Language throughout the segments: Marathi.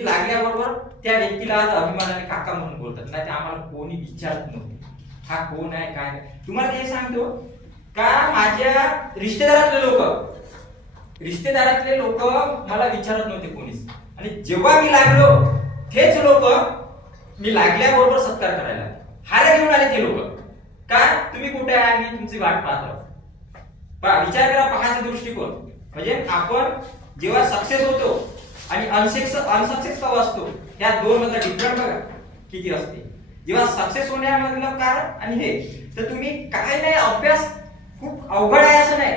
की लागल्याबरोबर त्या व्यक्तीला आज अभिमानाने काका म्हणून बोलतात. नाही ते आम्हाला कोणी विचारत नव्हते. हा कोण आहे काय तुम्हाला हे सांगतो. का माझ्या रिश्तेदारातले लोक? रिश्तेदारातले लोक मला विचारत नव्हते कोणीच. आणि जेव्हा मी लागलो तेच लोक मी लागल्याबरोबर सत्कार करायला हायला घेऊन आले ते लोक. का? तुम्ही कुठे आहे? मी तुमची वाट पाहत विचार करा पाहायचा दृष्टिकोन. म्हणजे आपण जेव्हा सक्सेस होतो आणि अनसेक्स अनसक्सेस कवा असतो. त्या दोन मधला डिफरंट बघा. किती असते. जेव्हा सक्सेस होण्यामधलं कारण आणि हे तर तुम्ही काय नाही अभ्यास खूप अवघड आहे असं नाही.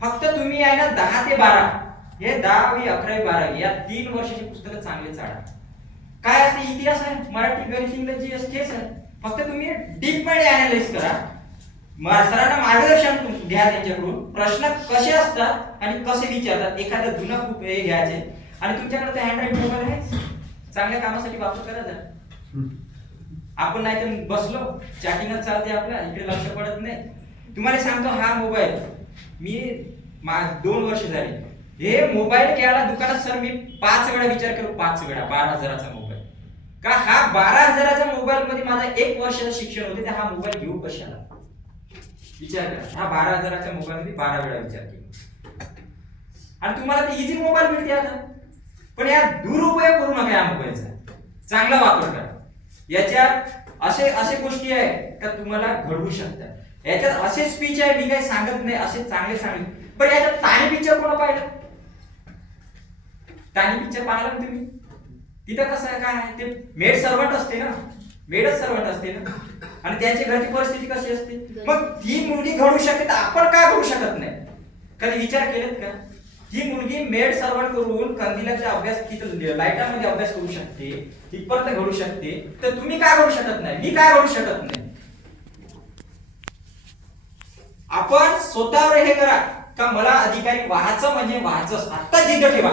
फक्त तुम्ही आहे ना दहा ते बारा. हे दहावी अकरावी बारावी या तीन वर्षाची पुस्तकं चांगले चाळा. काय असते? इतिहास आहे. मराठी गणित इंग्रजी हेच आहे. फक्त तुम्ही डीपमध्ये अनालिस करा. सरांना मार्गदर्शन घ्या त्यांच्याकडून. प्रश्न कसे असतात आणि कसे विचारतात? एखादं जुनं खूप हे घ्यायचे? आणि तुमच्याकडे हँड राईट मोबाईल आहे? चांगल्या कामासाठी वापर करायचा आपण नाही तर बसलो चॅटिंगच चालते आपल्या इकडे लक्ष पडत नाही. तुम्हाला सांगतो हा मोबाईल मी मा- दोन वर्ष झाली. हे मोबाईल घ्यायला दुकानात सर मी पाच वेळा विचार केलो पाच वेळा बारा हजाराचा मोबाईल. का हा बारा हजाराच्या मोबाईल मध्ये माझा एक वर्षाचं शिक्षण होते तर हा मोबाईल घेऊ कशाला? विचार करा. हा बारा हजाराच्या मोबाईल मध्ये बारा वेळा विचार केला. आणि तुम्हाला ते इझी मोबाईल मिळते आता. पण या दुरुपयोग करू नका या मोबाईलचा. चांगला वापर करा. याच्यात असे असे गोष्टी आहे का तुम्हाला घडवू शकतात. याच्यात असे स्पीच आहे मी काही सांगत नाही असे चांगले सांगले पण याच्यात ताणी पिक्चर कोणा पाहिलं? ताणी पिक्चर पाहिलं ना तुम्ही? तिथं कसं आहे काय आहे? ते मेड सर्वंट असते ना? मेडच सर्वंट असते ना? आणि त्यांच्या घरची परिस्थिती कशी असते? मग ती मुलगी घडू शकते तर आपण का घडू शकत नाही? कधी विचार केलेत का? ही मुलगी मेड सर्वंट करून कंदिलाचा अभ्यास किती लाईटामध्ये अभ्यास करू शकते तिथपर्यंत घडू शकते. तर तुम्ही काय घडू शकत नाही? मी काय घडू शकत नाही? आपण स्वतःवर हे करा. का मला अधिकारी व्हायचं म्हणजे व्हायचं. आता जिद्द ठेवा.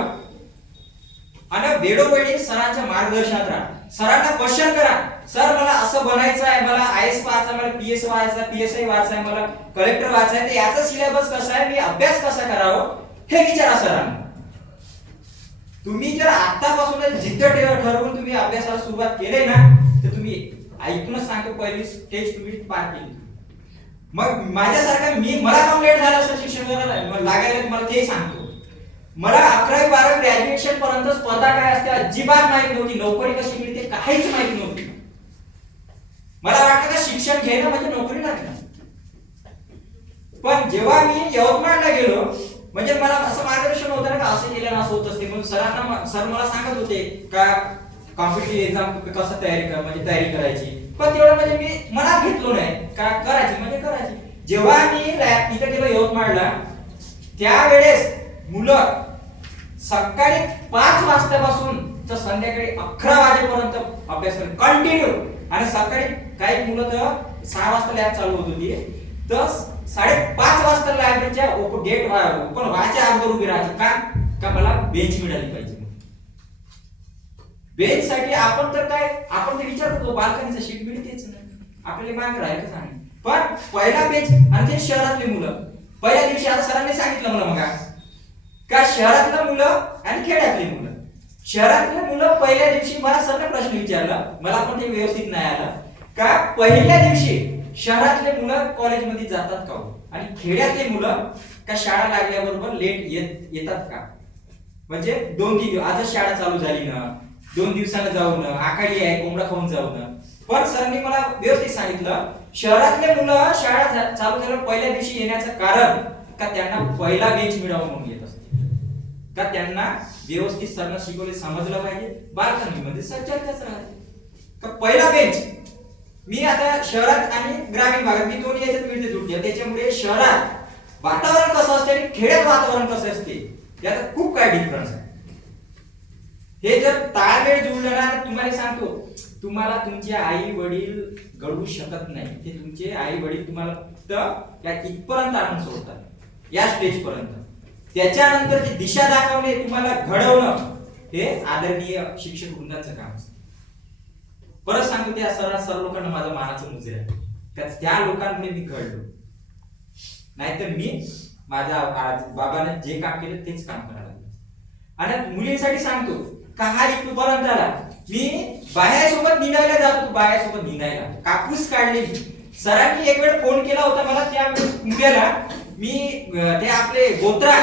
आणि वेळोवेळी सरांच्या मार्गदर्शनात राहा. सरांना क्वेश्चन करा. सर मला असं बनायचं आहे. मला आय एस व्हायचं मला पी एस व्हायचं पी एस आय व्हायचं आहे. मला कलेक्टर व्हायचं आहे. तर याचा सिलेबस कसा आहे? मी अभ्यास कसा करावं? हे विचारा सरांना तुम्ही जर आतापासून जिद्द ठरवून तुम्ही अभ्यासाला सुरुवात केली ना तर तुम्ही ऐकूनच सांगतो पहिली स्टेज तुम्ही पार केली. मग माझ्यासारखा मी मला काम लेट झालं असं शिक्षण करायला लागायला मला ते सांगतो. मला अकरावी बारावी ग्रॅज्युएशन पर्यंत स्पर्धा काय असते अजिबात माहिती नव्हती. नोकरी कशी मिळते काहीच माहिती नव्हती. मला वाटलं का शिक्षण घेणं म्हणजे नोकरी लागणार पण जेव्हा मी यवतमाळला गेलो म्हणजे मला असं मार्गदर्शन होतं ना का असं केलं असं होत असते. म्हणून सरांना सर मला सांगत होते का कॉम्पिटेटिव्ह एक्झाम कसं तयारी कर म्हणजे तयारी करायची. पण तेवढं म्हणजे मी मनात घेतलो नाही. का करायची म्हणजे करायची. जेव्हा मी लॅब गेलो यवतमाळला त्यावेळेस मुलं सकाळी पाच वाजतापासून तर संध्याकाळी अकरा वाजेपर्यंत अभ्यास कंटिन्यू आणि सकाळी काही मुलं तर सहा वाजता लॅब चालू होत होती. तर साडेपाच वाजता लायब्ररीच्या गेट ओपन व्हायच्या अगोदर उभी राहायची. का? का मला बेंच मिळाली पाहिजे? बेंच साठी आपण तर काय आपण तर विचार करतो बाल्कनीचं शीट मिळतेच नाही? आपल्याला मागे राहायचं सांग पण पहिला बेंच आणि ते शहरातली मुलं. पहिल्या दिवशी आता सरांनी सांगितलं मला मग का शहरातलं मुलं आणि खेड्यातली मुलं. शहरातली मुलं पहिल्या दिवशी मला सरने प्रश्न विचारला. मला पण ते व्यवस्थित नाही आला. का पहिल्या दिवशी शहरातले मुलं कॉलेजमध्ये जातात का हो? आणि खेड्यातले मुलं का शाळा लागल्याबरोबर लेट येत येतात का? म्हणजे दोन तीन दिवस आजच शाळा चालू झाली ना दोन दिवसानं जाऊ ना आहे कोंबडा खाऊन जाऊ ना. पण सरांनी मला व्यवस्थित सांगितलं शहरातले मुलं शाळा चालू झाल्यावर पहिल्या दिवशी येण्याचं कारण का त्यांना पहिला बेंच मिळावा म्हणून येत असते? का त्यांना व्यवस्थित सरांना शिकवले समजलं पाहिजे? बालकांमध्ये म्हणजे चर्चाच राहते. का पहिला बेंच मी आता शहरात आणि ग्रामीण भागात मी दोन्ही याच्यात मिळते तुटते त्याच्यामुळे शहरात वातावरण कसं असते आणि खेड्यात वातावरण कसं असते याचा खूप काय डिफरन्स आहे. हे जर ताळमेळ जुळलं ना तुम्हाला सांगतो तुम्हाला तुमचे आई वडील घडवू शकत नाही. ते तुमचे आई वडील तुम्हाला फक्त या इथपर्यंत आणून सोडतात. या स्टेज पर्यंत. त्याच्यानंतर जी दिशा दाखवणे तुम्हाला घडवणं हे आदरणीय शिक्षक वृंदाचं काम असतं. परत सांगतो त्या सर सर्व लोकांना माझं मानाचं मुजरे आहे. त्या त्या लोकांमुळे मी घडलो नाहीतर मी माझ्या बाबाने जे काम केलं तेच काम करायला लागलो. आणि मुलींसाठी सांगतो का हा इथपर्यंत झाला मी बायासोबत निंदायला जातो होतो बायासोबत निंदायला कापूस काढले सरांनी एक वेळ फोन केला होता मला त्या कुंभ्याला मी ते आपले गोत्रा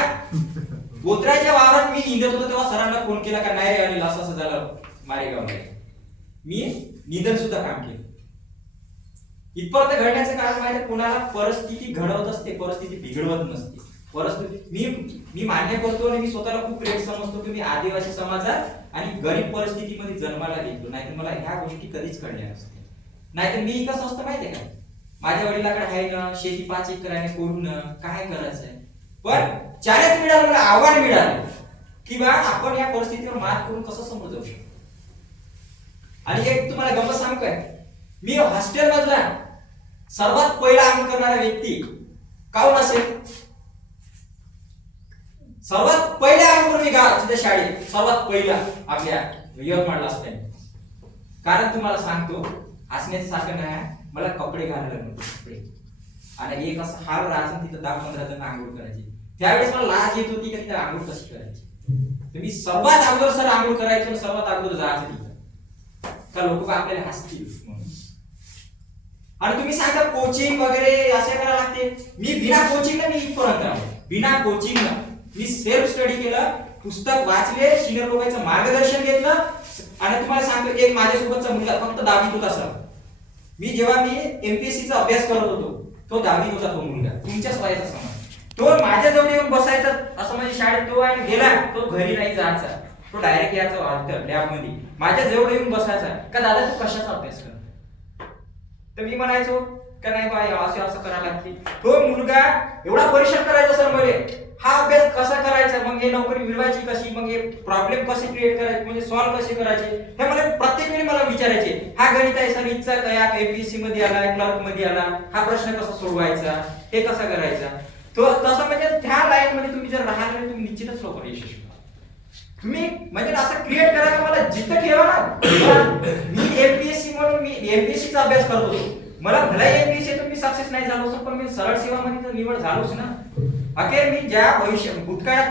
गोत्राच्या वावरात मी निंदत होतो तेव्हा सरांना फोन केला का नाही रे असं असं झालं मारेगावमध्ये. मी निधन सुद्धा काम केलं. इथपर्यंत घडण्याचं कारण माहिती कोणाला परिस्थिती घडवत असते परिस्थिती बिघडवत नसते. परिस्थिती मी मी मान्य करतो आणि मी स्वतःला खूप ग्रेट समजतो की मी आदिवासी समाजात आणि गरीब परिस्थितीमध्ये जन्माला घेतलो नाहीतर मला ह्या गोष्टी कधीच कळल्या नसते नाहीतर मी कसं असतं माहितीये का? माझ्या वडिलाकडे आहे ना शेती पाच एकर आहे कोण काय करायचंय? पण चारच मिळालं मला आव्हान मिळालं की बा आपण या परिस्थितीवर मात करून कसं समोर जाऊ शकतो? आणि एक तुम्हाला गमत सांगू काय मी हॉस्टेल मधला सर्वात पहिला अंक करणारा व्यक्ती काऊन असेल? सर्वात पहिल्या अंकवर मी गा तिथे शाळेत. सर्वात पहिला आपल्या यवतमाळला असताना कारण तुम्हाला सांगतो हसण्याचं सारखं नाही मला कपडे घालायला नव्हते कपडे. आणि एक असं हार राहायचं तिथं दहा पंधरा जण आंघोळ करायची. त्यावेळेस मला लाज येत होती की तिथे आंघोळ कशी करायची? तर मी सर्वात अगोदर सर आंघोळ करायचो सर्वात अगोदर जायचं तिथं. का लोक आपल्याला हसतील? आणि तुम्ही सांगा कोचिंग वगैरे असे करायला लागते. मी बिना कोचिंगला मी इथपर्यंत आलो बिना कोचिंगला मी सेल्फ स्टडी केलं पुस्तक वाचले सिनियर लोकांचं मार्गदर्शन घेतलं आणि तुम्हाला सांगतो एक माझ्यासोबतचा मुलगा फक्त दहावीत होता सर मी जेव्हा मी एमपीएससी चा अभ्यास करत होतो तो दहावीत होता तो मुलगा. तुमच्याच वयाचा समज तो माझ्या जवळ येऊन बसायचा असं म्हणजे शाळेत तो आणि गेला तो घरी नाही जायचा. तो डायरेक्ट याचा अर्थ लॅबमध्ये माझ्या जवळ येऊन बसायचा का दादा तू कशाचा अभ्यास करतो तर मी म्हणायचो का नाही बाय असं असं करायला लागते तो हो, मुलगा एवढा परिश्रम करायचा सरमध्ये हा अभ्यास कसा करायचा? मग हे नोकरी मिळवायची कशी? मग हे प्रॉब्लेम कसे क्रिएट करायचे? म्हणजे सॉल्व्ह कसे करायचे? हे मला प्रत्येक वेळी मला विचारायचे. हा गणित आहे सर इच्छा या एपीएससी मध्ये आला क्लर्कमध्ये आला. हा प्रश्न कसा सोडवायचा? हे कसा करायचा? तो तसं म्हणजे त्या लाईन मध्ये तुम्ही जर राहिला तुम्ही निश्चितच लवकर यशस्वी तुम्ही म्हणजे असं क्रिएट करायला मला जिद्द ठेवा ना? मी एमपीएससी म्हणून मी एमपीएससी चा अभ्यास करत होतो. मला भला एमपीएससी तर मी सक्सेस नाही झालो असं पण मी सरळ सेवा मध्ये निवड झालोच ना. अखेर मी ज्या भविष्य भूतकाळात